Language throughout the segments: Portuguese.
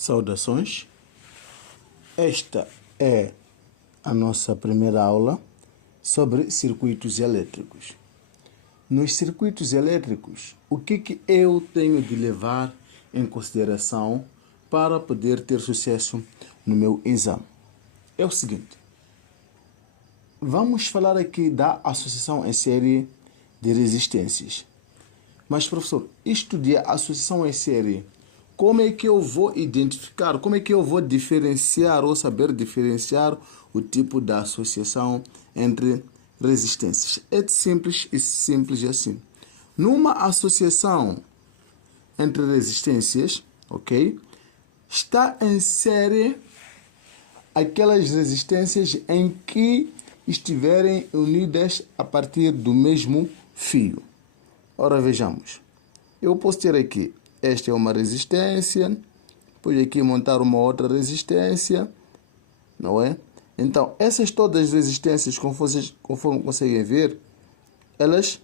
Saudações, esta é a nossa primeira aula sobre circuitos elétricos. Nos circuitos elétricos, o que eu tenho de levar em consideração para poder ter sucesso no meu exame? É o seguinte, vamos falar aqui da associação em série de resistências. Mas, professor, isto de associação em série, como é que eu vou identificar, como é que eu vou diferenciar ou saber diferenciar o tipo de associação entre resistências? É simples e simples assim. Numa associação entre resistências, ok? Está em série aquelas resistências em que estiverem unidas a partir do mesmo fio. Ora, vejamos. Eu posso ter aqui, esta é uma resistência, depois aqui montar uma outra resistência, não é? Então, essas todas as resistências, conforme conseguem ver, elas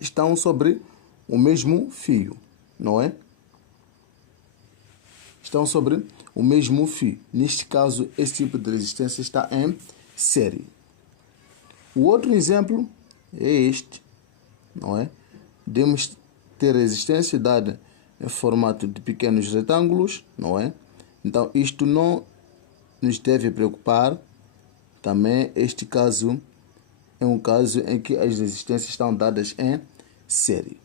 estão sobre o mesmo fio, não é? Estão sobre o mesmo fio. Neste caso, esse tipo de resistência está em série. O outro exemplo é este, não é? Podemos ter resistência dada em formato de pequenos retângulos, não é? Então, isto não nos deve preocupar. Também este caso é um caso em que as resistências estão dadas em série.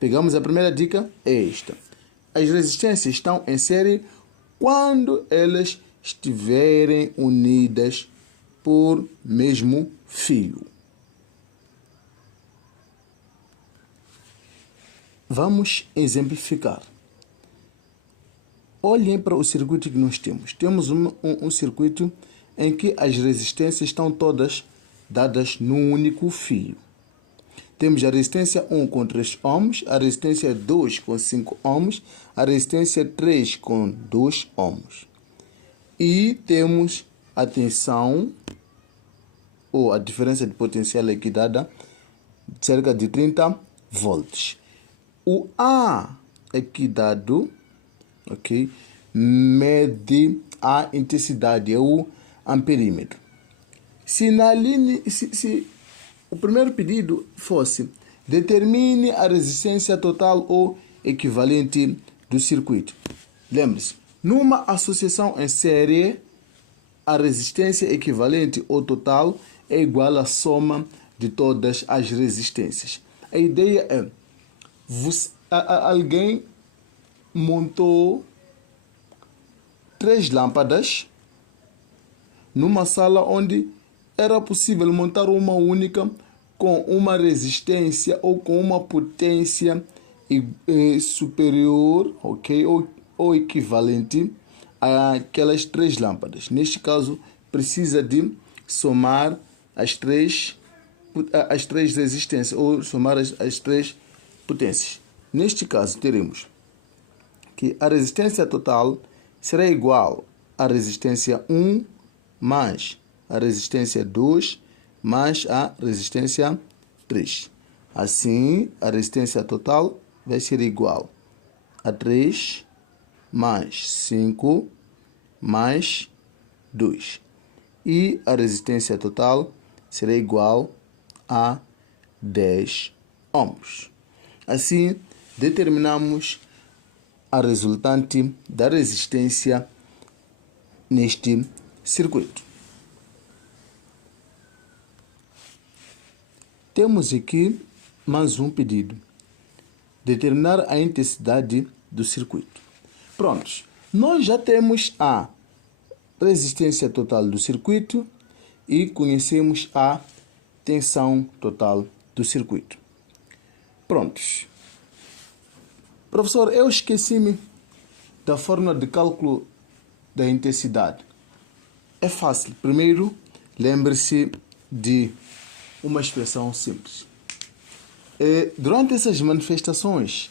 Pegamos a primeira dica, é esta. As resistências estão em série quando elas estiverem unidas por mesmo fio. Vamos exemplificar. Olhem para o circuito que nós temos. Temos um circuito em que as resistências estão todas dadas num único fio. Temos a resistência 1 com 3 ohms, a resistência 2 com 5 ohms, a resistência 3 com 2 ohms. E temos a tensão, ou a diferença de potencial aqui dada, de cerca de 30 volts. O A aqui dado, ok, mede a intensidade, é o amperímetro. Se o primeiro pedido fosse determine a resistência total ou equivalente do circuito. Lembre-se, numa associação em série, a resistência equivalente ou total é igual à soma de todas as resistências. A ideia é, alguém montou 3 lâmpadas numa sala onde era possível montar uma única com uma resistência ou com uma potência superior, ok, ou equivalente àquelas 3 lâmpadas. Neste caso, precisa de somar as três resistências ou somar as 3 potências. Neste caso, teremos que a resistência total será igual à resistência 1 mais a resistência 2 mais a resistência 3. Assim, a resistência total vai ser igual a 3 mais 5 mais 2. E a resistência total será igual a 10 ohms. Assim, determinamos a resultante da resistência neste circuito. Temos aqui mais um pedido. Determinar a intensidade do circuito. Prontos. Nós já temos a resistência total do circuito e conhecemos a tensão total do circuito. Prontos. Professor, eu esqueci-me da fórmula de cálculo da intensidade. É fácil. Primeiro, lembre-se de uma expressão simples. Durante essas manifestações,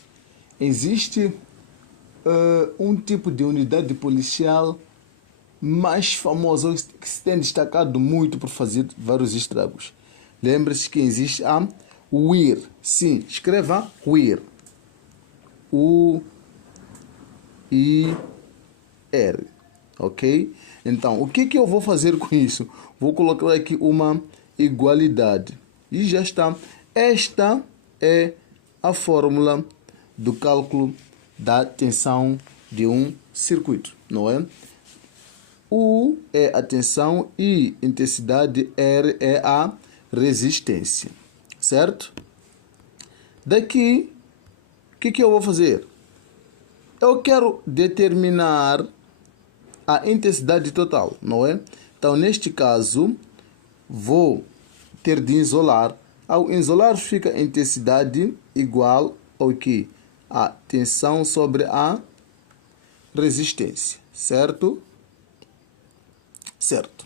existe um tipo de unidade policial mais famosa, que se tem destacado muito por fazer vários estragos. Lembre-se que existe a WIR. Sim, escreva WIR. e R. Ok? Então, o que eu vou fazer com isso? Vou colocar aqui uma igualdade. E já está. Esta é a fórmula do cálculo da tensão de um circuito, não é? U é a tensão e intensidade, R é a resistência, certo? Daqui, o que eu vou fazer? Eu quero determinar a intensidade total, não é? Então, neste caso, vou ter de isolar. Ao isolar, fica a intensidade igual ao que? A tensão sobre a resistência, certo? Certo.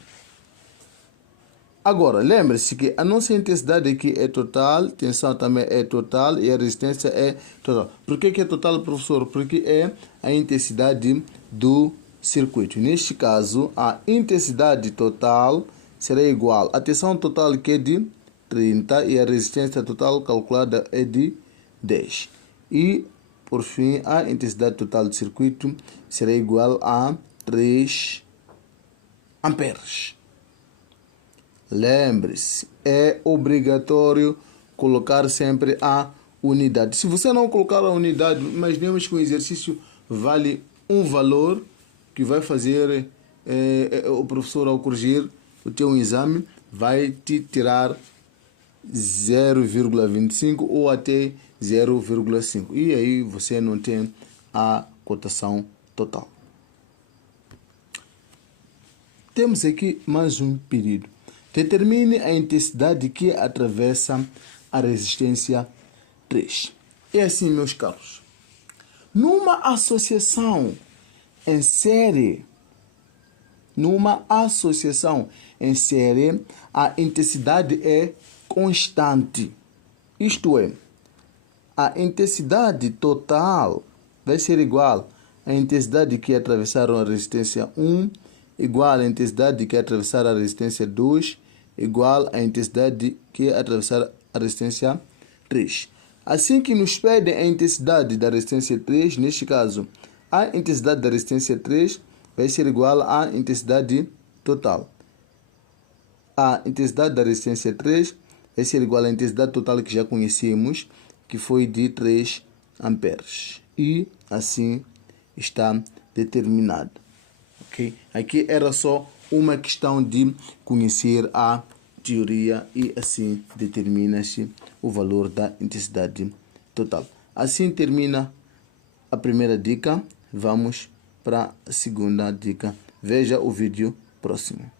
Agora, lembre-se que a nossa intensidade aqui é total, tensão também é total e a resistência é total. Por que é total, professor? Porque é a intensidade do circuito. Neste caso, a intensidade total será igual à tensão total, que é de 30, e a resistência total calculada é de 10. E, por fim, a intensidade total do circuito será igual a 3 amperes. Lembre-se, é obrigatório colocar sempre a unidade. Se você não colocar a unidade, imaginemos que o exercício vale um valor que vai fazer o professor, ao corrigir o teu exame, vai te tirar 0,25 ou até 0,5. E aí você não tem a cotação total. Temos aqui mais um pedido. Determine a intensidade que atravessa a resistência 3. É assim, meus caros. Numa associação em série, a intensidade é constante. Isto é, a intensidade total vai ser igual à intensidade que atravessaram a resistência 1, igual à intensidade que atravessar a resistência 2, igual à intensidade que atravessar a resistência 3. Assim que nos pedem a intensidade da resistência 3, neste caso, a intensidade da resistência 3 vai ser igual à intensidade total. A intensidade da resistência 3 vai ser igual à intensidade total que já conhecemos, que foi de 3 amperes. E assim está determinado. Okay? Aqui era só uma questão de conhecer a teoria e assim determina-se o valor da intensidade total. Assim termina a primeira dica. Vamos para a segunda dica. Veja o vídeo próximo.